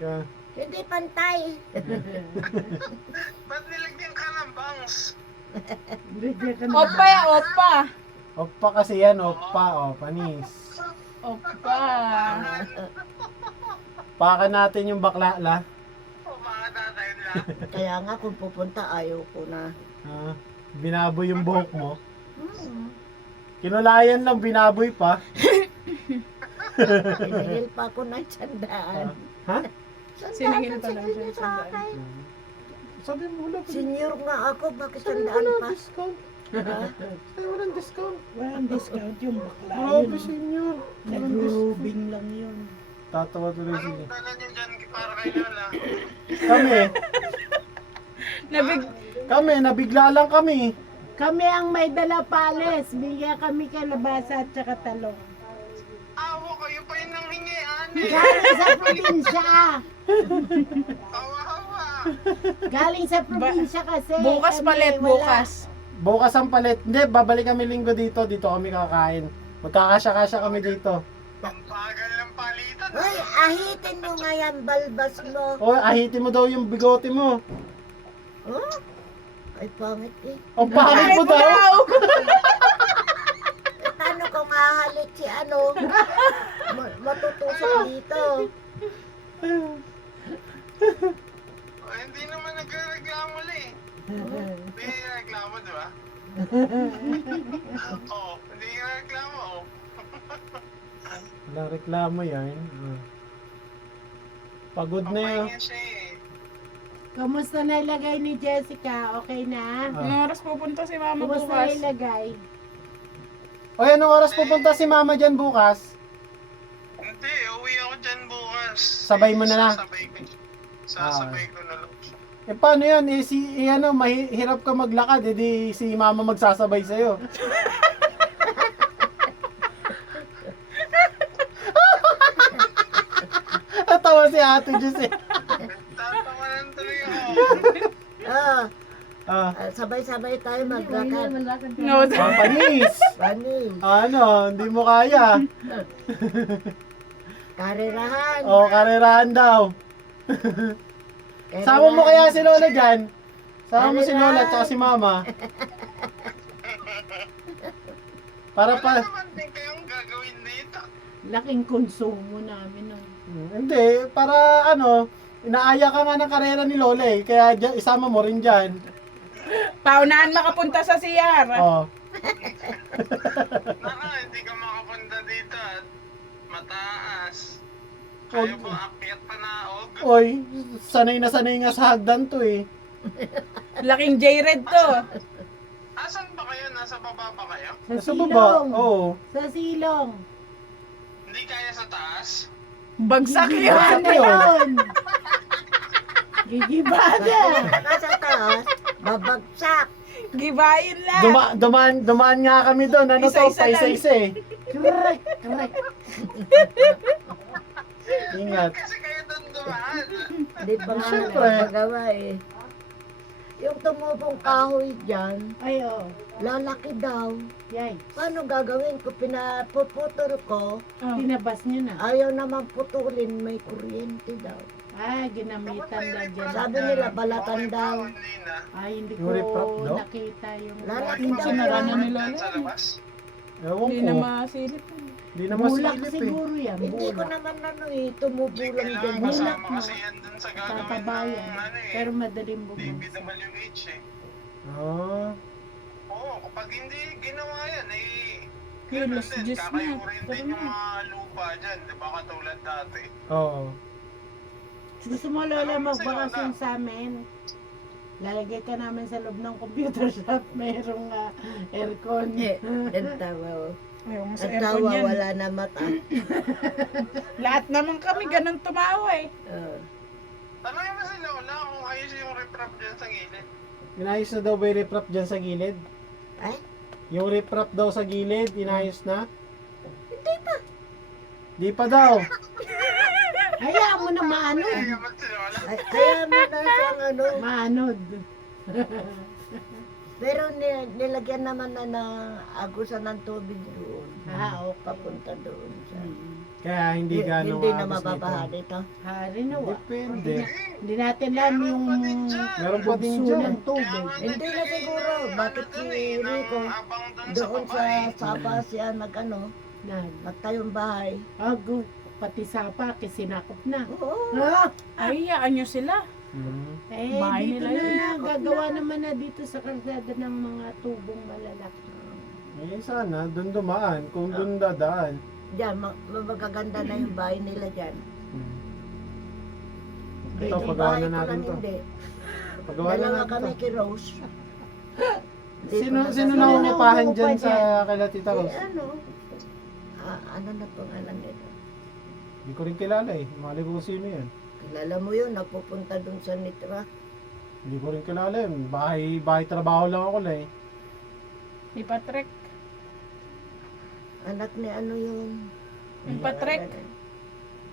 ka. Hindi pantay. Ba't nilagyan ka ng bangs? Opa ya, opa. Oppa kasi yan, oppa, o, panis. Opa. Paka natin yung baklala. O mga tatay nila? Kaya nga kung pupunta ayaw ko na. Ha? Binaboy yung buhok mo. Hmm. Kinulayan lang, binaboy pa. Siningil pa ako ng sandaan. Ha? Siningil pa lang singil siya ng niya sa sandaan. akin. Sabi mo, wala pa. Senior nga ako, bakit Sabi mo, sandaan walang pa? discount. Ha? Sabi, walang discount. Walang discount yung bakla Grabe, yun. senyor. Walang discount. Nag-rubing lang yun. Tatawa tuloy Anong sila. dala niyo dyan para kay Lola? Kami, nabigla lang kami. Kami ang may dala pales. Bigyan kami kalabasa at saka talong. Awo kayo pa yung nanghingi, ani. Galing sa probinsya. Kawawa. Galing sa probinsya kasi. Bukas Kami, palit, wala. bukas. Bukas ang palit. Hindi, babalik kami linggo dito. Dito kami kakain. Magkakasya-kasya kami dito. Pampagal ng palitan. Uy, ahitin mo nga yan, balbas mo. O, ahitin mo daw yung bigote mo. Oh? Ay, pangit eh. Ang pangit mo daw. Eh, paano kung mahalik si ano? Matutusok dito. Oh, hindi naman nagreklamo eh. Hindi nagreklamo, di ba? Oo, hindi nagreklamo. Oh. Walang reklamo yan. Pagod na yun. Papahinga siya eh. Kamusta na ilagay ni Jessica? Okay na? Anong oras pupunta si mama Kamusta na bukas? ilagay? O, anong oras pupunta si mama dyan bukas? Hindi, uwi ako dyan bukas. Sabay mo na lang. Sasabay ko na lang. Eh, paano yan? Eh, ano, mahirap ka maglakad. Eh, di si mama magsasabay sa'yo. Natawa si Ate Jus eh. Tatawanan tuloy ako. Ah, Ah, sabay-sabay tayo maglakad. No, panis. Panis. Ano, hindi mo kaya. Karerahan. O, karerahan daw. Sama mo kaya si Lola dyan? Sama mo si Lola at si Mama. Para Wala pa... naman din kayong gagawin dito. Laking konsumo namin. No? Hindi, para ano, inaaya ka nga ng karera ni Lola eh. Kaya isama mo rin dyan. paunahan makapunta sa CR. Oh. Naka, hindi ka makapunta dito at mataas. Og. Kaya ba akyat pa na og? Oy, sanay na sanay nga sa hagdan to eh. Laking J-Red to. Asan ba kayo? Nasa baba pa kayo? Sa baba, oo. Sa silong. Hindi kaya sa taas? Bagsak yun. Bagsak yun. Gigibada. Saka sa taas, babagsak. Gibayin lang. Dumaan nga kami doon. Ano to? Isa-isa lang. Paisa-isa eh. Correct, correct. Ingat. Kasi kayo doon dumaan. Hindi pa nga Siyempre. nagagawa eh. Yung tumubong kahoy dyan, Ay, oh. lalaki daw. Yay. Paano gagawin ko? Pinapuputol ko. Tinabas nyo na. Ayaw naman putulin, may kuryente daw. Ah, ginamitan na dyan. Sabi nila, balatan daw. Hindi na. Ay, hindi ko Yung reprop daw? nakita yung... Lalaki Yung daw. sinara na yan. nila Dyan sa yan. labas? Ewan Hindi ko. na masilip. Hindi na Bulak masilip eh. siguro yan. Hindi ko Bulak. naman ano eh, tumubo lang dyan. Kailangan Bulak kasama na. kasi yan dun sa gagawin Tatabayan. ng ano eh. Pero madaling bumagsak. DPWH eh. Ah, Oo, kapag hindi ginawa yan eh, Yun, ganun Los din, Diyos na. kakayurin Tara din yung na. mga lupa dyan, di ba katulad dati. oo. Gusto mo, Lola, Ano kasi, magbakasyon Lola? sa amin? Lalagay ka namin sa loob ng computer shop. Mayroong aircon. Ang tawa oh. Ayaw mo sa Ang aircon tawa, yan. wala na mata. Lahat naman kami ganun tumawa eh. Tanongin mo si Lola kung ayos yung reprop dyan sa gilid. Inayos na daw ba yung riprap dyan sa gilid? Ay, Yung riprap daw sa gilid, inayos na? Hindi pa. Di pa daw. Hayaan mo na maanod. Kaya ba't si Lola? kaya mo na siyang ano. Maanod. Pero nilagyan naman na ng agusan ng tubig doon. Ah, okay. Papunta doon sa... Kaya hindi gano'ng Hindi na agos mababaha nito. dito. Hari na wa. Depende. Hindi natin alam yung Meron pa din bugso dyan. ng tubig. Hindi na siguro. Bakit si Rico doon sa Sapa siya nagtayong bahay. Ago, pati sapa, kisinakop na. Oo. Ay, hayaan nyo sila. Mhm. Eh, Bahay dito nila na yun. gagawa naman na dito sa kalsada ng mga tubong malalaki. Eh, sana, doon dumaan. Kung doon dadaan. Diyan, magaganda na yung bahay nila dyan. Mhm. Eh, Ito, yung pagawa bahay na ko natin lang to. hindi. Pagawa na Dalawa natin kami to. kay Rose. Hindi Sino ko sino nasasabi. na Sino uupahan nauupa dyan sa dyan? kala Tita Rose? ano? Ano na pangalan nito? Hindi ko rin kilala eh. Mali ko kung sino yan. Kilala mo yun, napupunta dun sa Nitra. Hindi ko rin kilala yun. Bahay trabaho lang ako lang eh. Ni Patrick. Anak ni ano yun? Yung Patrick.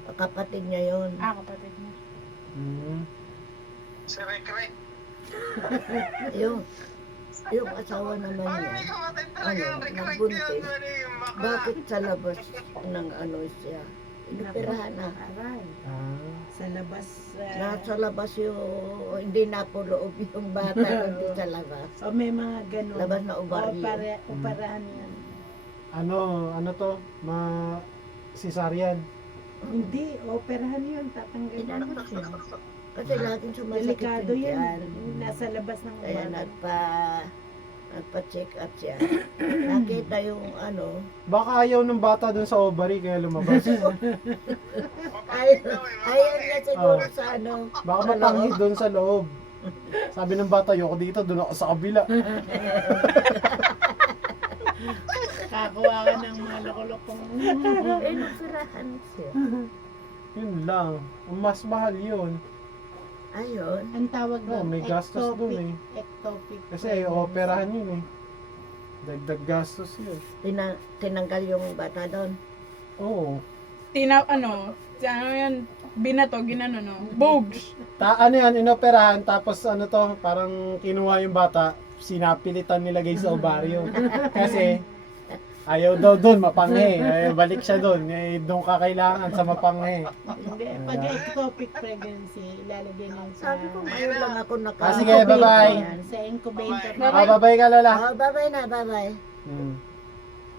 Kapatid niya yun. Kapatid niya. Mhm. Si Rekre. Yung asawa naman Ay, niya. may kapatid talaga yung Rekre. Nabuntis. Yung baka. Bakit sa labas ng ano siya? Inoperahan na. Aray, Ah. sa labas. Nasa labas yung, hindi na po loob yung bata, hindi sa labas. O may mga ganun. Labas na ovaryo. Operahan yan. Ano to? Cesarean. Hindi, operahan yun. Tatanggalin mo siya. Kasi laging sumasakit Delikado yung yan. tiyan. Nasa labas ng Kaya umaga. nagpa-check up siya. Nakita yung ano, Baka ayaw ng bata dun sa ovary kaya lumabas. ayaw niya siguro sa ano. Baka mapanghi dun sa loob. Sabi ng bata, ayoko dito, dun ako sa kabila. Kakuha ka ng mga lokolokong. Inoperahan siya. Yun lang. Ang mas mahal yun. Ayun. Ang tawag Oh, doon, may gastos dun eh. ectopic. Kasi operahan yun eh. Dagdag gastos yun. Tinanggal yung bata doon. Oo. Yan, binato, ginano, no? Boobs. Ano yan, inoperahan, tapos ano to, parang kinuha yung bata, sinapilitan nilagay sa ovaryo. Kasi, ayaw daw doon, mapanghe. Balik siya doon. Doon ka kailangan sa mapanghe. Hindi, pag ectopic pregnancy, ilalagay na sa... Sabi ko, ngayon lang ako Ah, sige, bye-bye. Yan, sa incubator. Babay ka, Lola. Oh, bye-bye na, bye-bye.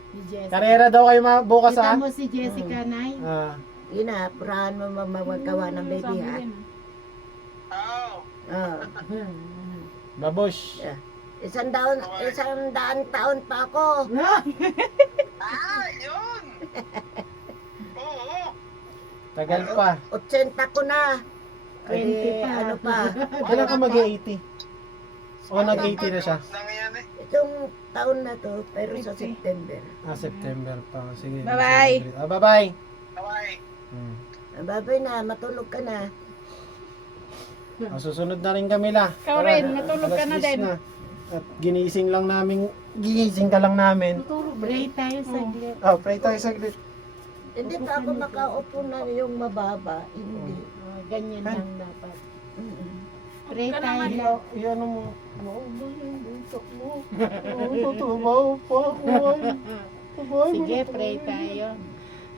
Si Jessica. Karera daw kayo bukas, Kita ha? mo si Jessica, Nay? Ah. Ina, purahan mo magagawa ng baby, Sabi ha? din, Oo. Oh. Babush. Yeah. Isang daan taon pa ako. Ah, yun! Oo. Tagal pa. 80 ko na. 20 pa. Ano pa? Kailan ka mag-80? O nag-80 na siya? Lang yan eh. Itong taon na to, pero sa 80. September. September pa. Sige. Bye-bye. Bye-bye. Bye. Babay na, matulog ka na. Susunod na rin kami la. Ikaw rin, matulog ka na Alas 10 din. At ginising ka lang namin. Pray tayo saglit. Pray tayo saglit. Hindi pa ako makaupo na yung mababa. Hindi. Ganyan lang dapat. Mm-mm. Pray Ka tayo naman. lang. Iyan mo. Tutubaw pa ako. Sige, pray tayo.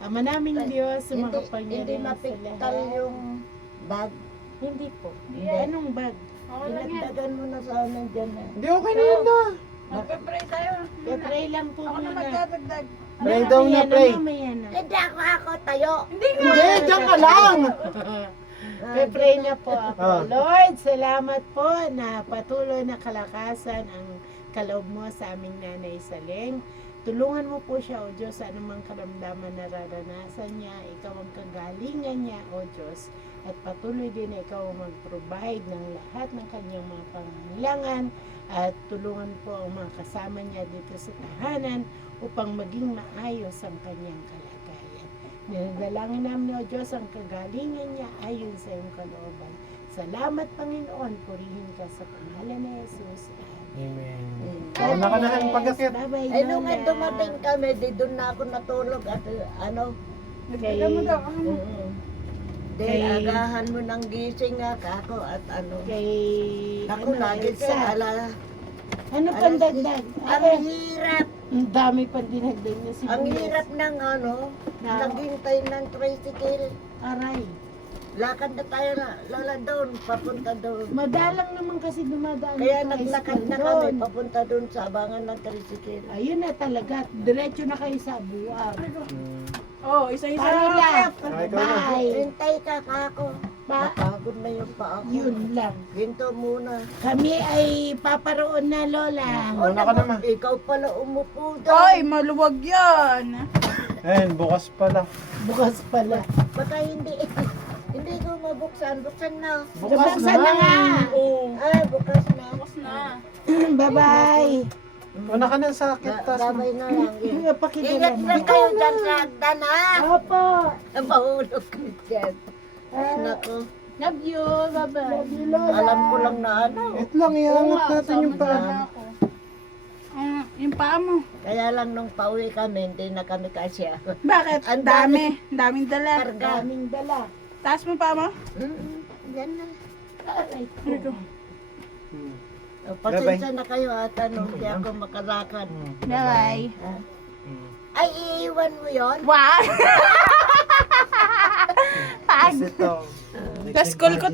Ama naming Diyos, Hindi sumakapangyarihan sa mapiktal lahat. yung bag. Hindi po. Anong bag? Oo lang yan. Pinagdagan mo na sa amin dyan na. Hindi, okay na yun na. Magpe-pray tayo. Pray lang po Ako na muna. magdadagdag. Pray daw na, pray. Mamaya na. Hindi ako tayo. Hindi, diyan ka lang. Pray na po ako. Ah. Lord, salamat po na patuloy na kalakasan ang kaloob mo sa aming nanay Saleng. Tulungan mo po siya, O Diyos, sa anumang karamdaman na nararanasan niya. Ikaw ang kagalingan niya, O Diyos. At patuloy din na ikaw ang mag-provide ng lahat ng kanyang mga pangangailangan. At tulungan po ang mga kasama niya dito sa tahanan upang maging maayos ang kanyang kalagayan. Ninadalangin namin, O Diyos, ang kagalingan niya ayon sa iyong kalooban. Salamat, Panginoon. Purihin ka sa pangalan ni Jesus. Amen. Ay, Una ka na ang pagkakit. Bye-bye, Ay, nung Lola. nga dumating kami, di doon na ako natulog at ano. Nagdagan mo daw. Di, Kay- agahan mo ng gising nga kako at ano. Kay... Ako lagi Elsa. sa ala. Ano pang dagdag? Ang hirap. Ang dami pa dinagdag na si Ang hirap ng naghintay ng tricycle. Aray. Lakad na tayo na, lola doon, papunta doon. Madalang naman kasi dumadaan. Kaya yung naglakad tricycle na doon. kami, papunta doon sa abangan ng tricycle. Ayun na talaga. Diretso na kayo sa buwag. Oh, isa-isa Paula. Ay, ikaw na. Bye. Hintay ka kako. Pa. Napagod na yung paa ko. Yun lang. Ginto muna. Kami ay paparoon na, Lola. Una ka naman. Ikaw pala umupo Ay, doon. maluwag yan. Ayun, bukas pala. Bukas pala. Baka hindi. Hindi ko mabuksan. Buksan na. Bukas Buksan na nga. Oo. Ay, bukas na. Tapos na. Bye-bye. Una ka ng sakit, tas Babay na lang. Ingat Ingat lang kayo dyan sa hagdan, ha? Opo. Mahulog ka dyan. Nako. Love you. Bye-bye. Love you, Lola. Alam ko lang na ano. wait lang, iangat natin yung paa. Ako. Yung paa mo. Kaya lang nung pauwi kami, hindi na kami kasya. Bakit? Ang Dami. Daming dala. Karga. Daming dala. Taas mo pa mo? Yan na. Aray ko. Ito. O, pasensya na kayo at hindi ako makalakad. Bye-bye. Ay, iiwan mo yon? Wow! Pag. Kasi ito. Sa school ko